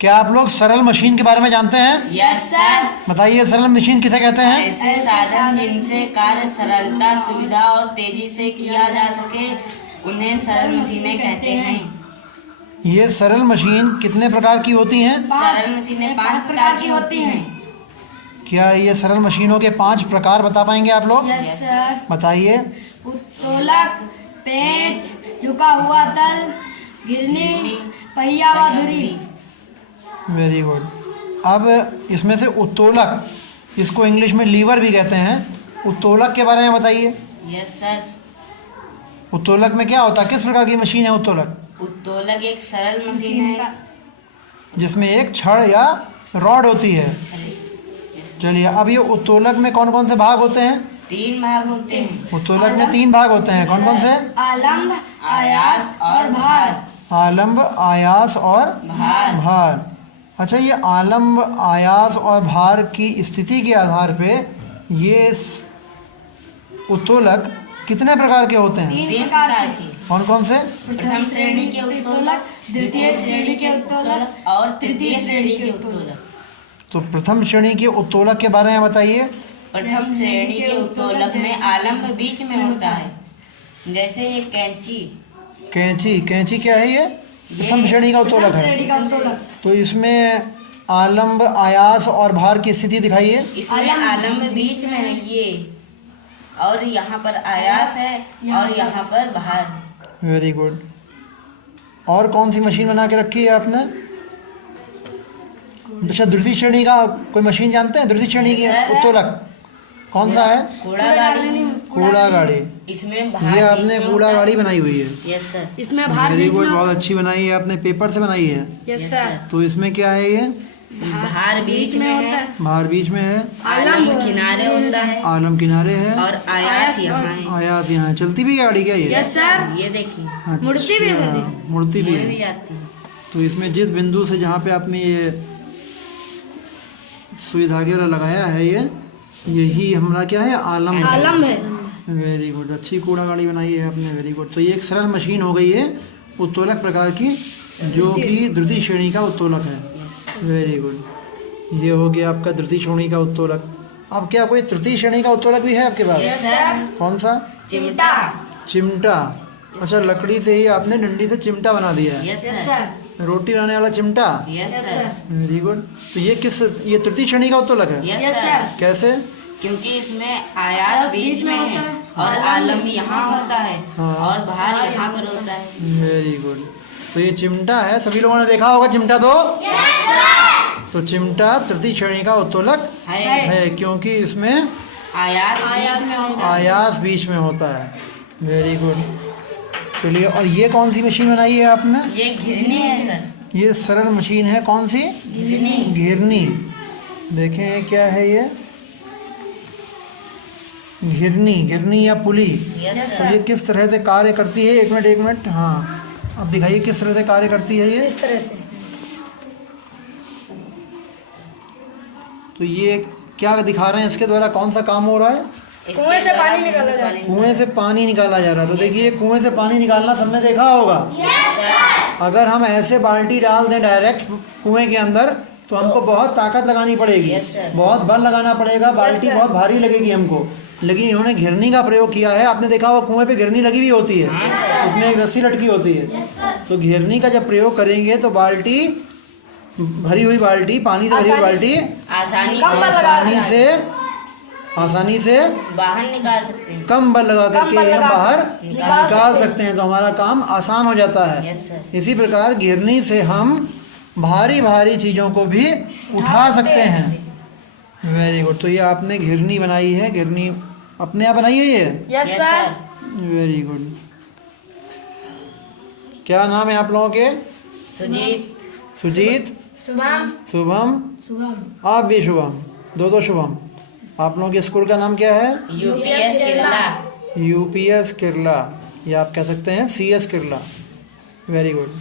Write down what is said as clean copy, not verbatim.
क्या आप लोग सरल मशीन के बारे में जानते हैं? Yes sir. बताइए सरल मशीन किसे कहते हैं? ऐसे साधन जिनसे कार्य सरलता, सुविधा और तेजी से किया जा सके उन्हें सरल मशीनें कहते हैं। ये सरल मशीन कितने प्रकार की होती हैं? सरल मशीनें 5 प्रकार की होती हैं। क्या ये सरल मशीनों के 5 प्रकार बता पाएंगे आप लोग? Yes sir. बताइए। उत्तोलक, पेंच, झुका हुआ तल, घिरनी, पहिया व धुरी। Very good. अब इसमें से उत्तोलक, इसको इंग्लिश में लीवर भी कहते हैं, उत्तोलक के बारे में बताइए। Yes sir. उत्तोलक में क्या होता है? किस प्रकार की मशीन है उत्तोलक? उत्तोलक एक सरल मशीन है जिसमें एक छड़ या रॉड होती है। चलिए, अब ये उत्तोलक में कौन कौन से भाग होते हैं? 3 भाग होते हैं। उत्तोलक में 3 भाग होते हैं। कौन कौन से? आलम्ब, आयास और भार। आलम्ब, आयास और भार। अच्छा, ये आलम्ब, आयास और भार की स्थिति के आधार पे ये उत्तोलक कितने प्रकार के होते हैं? 3 प्रकार के। कौन कौन से? प्रथम श्रेणी के उत्तोलक, द्वितीय श्रेणी के उत्तोलक और तृतीय श्रेणी के उत्तोलक। तो प्रथम श्रेणी के उत्तोलक के बारे में बताइए। प्रथम श्रेणी के उत्तोलक में आलम्ब बीच में होता है, जैसे ये कैंची। कैंची क्या है? ये प्रथम श्रेणी का उत्तोलक है। तो इसमें आलम्ब, आयास और भार की स्थिति दिखाइए। इसमें आलम्ब बीच में है ये, और यहाँ पर आयास है और यहाँ पर भार। Very good. और कौन सी मशीन बना के रखी है आपने? अच्छा, द्वितीय श्रेणी का कोई मशीन जानते हैं? द्वितीय श्रेणी की उत्तोलक कौन सा है? कूड़ा गाड़ी। कूड़ा गाड़ी। इसमें भार ये आपने कूड़ा गाड़ी बनाई हुई है? Yes sir. इसमें भार वेरी बीच गुड, में। बहुत अच्छी बनाई है आपने, पेपर से बनाई है। Yes sir. तो इसमें क्या है? ये भार बीच में है, भार बीच में है, आलम्ब किनारे होता है आलम किनारे है और आयास यहाँ है। आयास यहाँ है। चलती भी गाड़ी क्या ये? Yes sir. ये देखिए, अच्छा, मुड़ती भी है। मुड़ती भी मुड़ है। भी जाती है। तो इसमें जिस बिंदु से जहाँ पे आपने ये सुई धागे वाला लगाया है, यही हमारा क्या है? आलम है। वेरी गुड, अच्छी कूड़ा गाड़ी बनाई है आपने। Very good. तो ये एक सरल मशीन हो गई है उत्तोलक प्रकार की, जो कि द्वितीय श्रेणी का उत्तोलक है। Very good. ये हो गया आपका द्वितीय श्रेणी का उत्तोलक। अब क्या कोई तृतीय श्रेणी का उत्तोलक भी है आपके पास? Yes sir. कौन सा? चिमटा। चिमटा। अच्छा, लकड़ी से ही आपने डंडी से चिमटा बना दिया है। Yes sir. रोटी बनाने वाला चिमटा। Yes sir. Very good. तो ये तृतीय श्रेणी का उत्तोलक है? Yes sir. कैसे? क्योंकि इसमें आयास बीच में है और आलम्ब यहाँ होता है और भार यहाँ पर होता है। Very good. तो ये चिमटा है, सभी लोगों ने देखा होगा चिमटा तो चिमटा तृतीय श्रेणी का उत्तोलक है, क्योंकि इसमें आयास बीच में होता है। आयास बीच में होता है। Very good. चलिए, और ये कौन सी मशीन बनाई है आपने? ये घिरनी है सर। ये सरल मशीन है। कौन सी? घिरनी। देखें क्या है ये? घिरनी या पुली। यस तो ये किस तरह से कार्य करती है? एक मिनट। हाँ, अब दिखाइए किस तरह से कार्य करती है ये। इस तरह से। तो ये क्या दिखा रहे हैं? इसके द्वारा कौन सा काम हो रहा है? कुएं से पानी निकाला जा रहा है। कुएं से पानी निकाला जा रहा है। तो देखिए, कुएं से पानी निकालना सबने देखा होगा। अगर हम ऐसे बाल्टी डाल दें डायरेक्ट कुएं के अंदर, तो हमको बहुत ताकत लगानी पड़ेगी, बहुत बल लगाना पड़ेगा, बाल्टी बहुत भारी लगेगी हमको। लेकिन इन्होंने घिरनी का प्रयोग किया है। आपने देखा होगा कुएं पे घिरनी लगी हुई होती है, उसमें एक रस्सी लटकी होती है। तो घिरनी का जब प्रयोग करेंगे तो बाल्टी, भरी हुई बाल्टी, पानी से भरी हुई बाल्टी आसानी से बाहर निकाल सकते हैं। कम बल लगा करके हम बाहर निकाल सकते हैं। तो हमारा काम आसान हो जाता है। Yes sir. इसी प्रकार घिरनी से हम भारी चीज़ों को भी उठा सकते हैं। Very good. तो ये आपने घिरनी बनाई है। घिरनी अपने आप बनाई है ये? Yes sir. Very good. क्या नाम है आप लोगों के? सुजीत, शुभम, आप भी शुभम, दो शुभम। आप लोगों के स्कूल का नाम क्या है? यूपीएस केरला। यूपीएस केरला, या आप कह सकते हैं CS केरला। Very good.